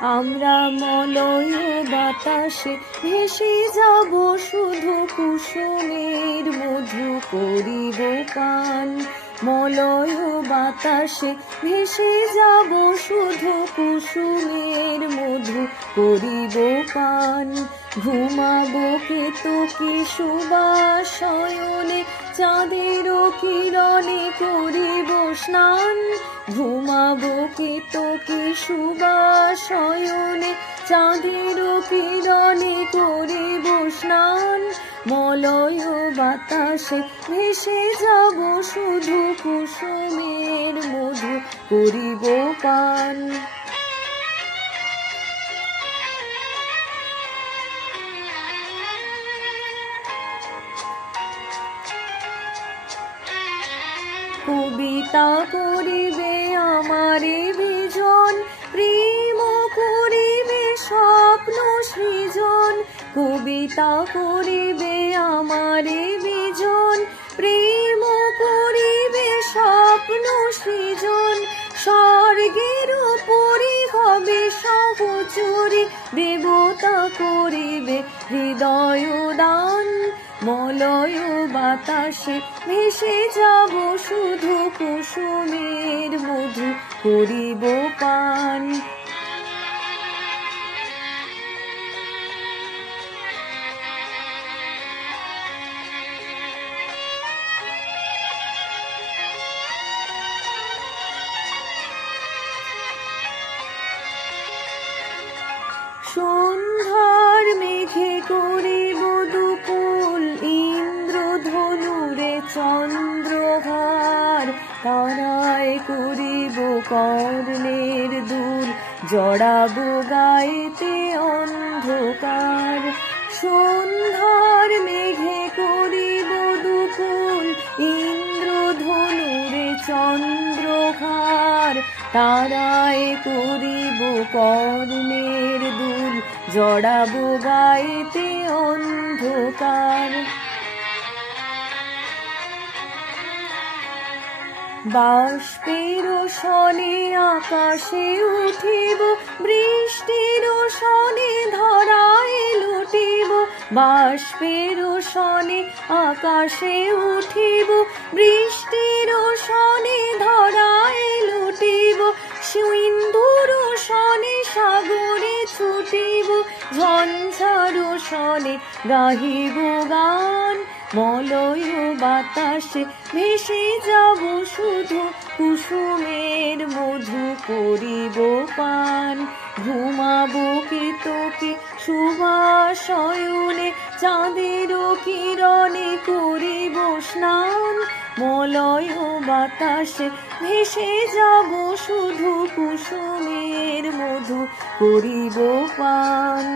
আমরা মলয় বাতাসে ভেসে যাব শুধু কুসুমের মধু করিব পান। মলয় বাতাসে ভেসে যাব শুধু কুসুমের মধু করিব পান। ঘুমাবো কেতকী সুবাস শয়নে চাঁদের কিরণে করিব স্নান। ঘুমাবো কেতকী সুবাস শয়নে চাঁদের কিরণে করিব স্নান। মলয় বাতাসে ভেসে যাব শুধু কুসুমের মধু করিব পান। কবিতা করিবে আমারে বিজন, প্রেম করিবে স্বপ্ন সৃজন। কবিতা করিবে আমারে বিজন, প্রেম করিবে স্বপ্ন সৃজন। স্বর্গের উপরি হবে সহচরী, দেবতা করিবে হৃদয় দান। মলয় বাতাসে ভেসে যাব শুধু কুসুমের মধু করিব পান। সন্ধ্যার মেঘে করিব দুপুল, ইন্দ্রধনুরে চন্দ্রহার। তারায় করিব কর্ণের দুল, জড়াবো গায়েতে অন্ধকার। সন্ধ্যার মেঘে করিব দুপুল, ইন্দ্রধনুরে চন্দ্রহার। তারায় করিব কর্ণের দুল, জড়াবো গায়েতে অন্ধকার। বাষ্পের সনে আকাশে উঠিব, বৃষ্টির সনে ধরায় লুটিব। বাষ্পের সনে আকাশে উঠিব, বৃষ্টির সনে ধরায় লুটিব। সিন্ধুর সনে সাগরে ছুটিব, ঝঞ্ঝার সনে গাহিব গান। মলয় বাতাসে ভেসে যাব শুধু কুসুমের মধু করিব পান। ঘুমাবো কেতকী সুবাস শয়নে চাঁদের কিরণে করিব স্নান। মলয় বাতাসে ভেসে যাব শুধু কুসুমের মধু করিব পান।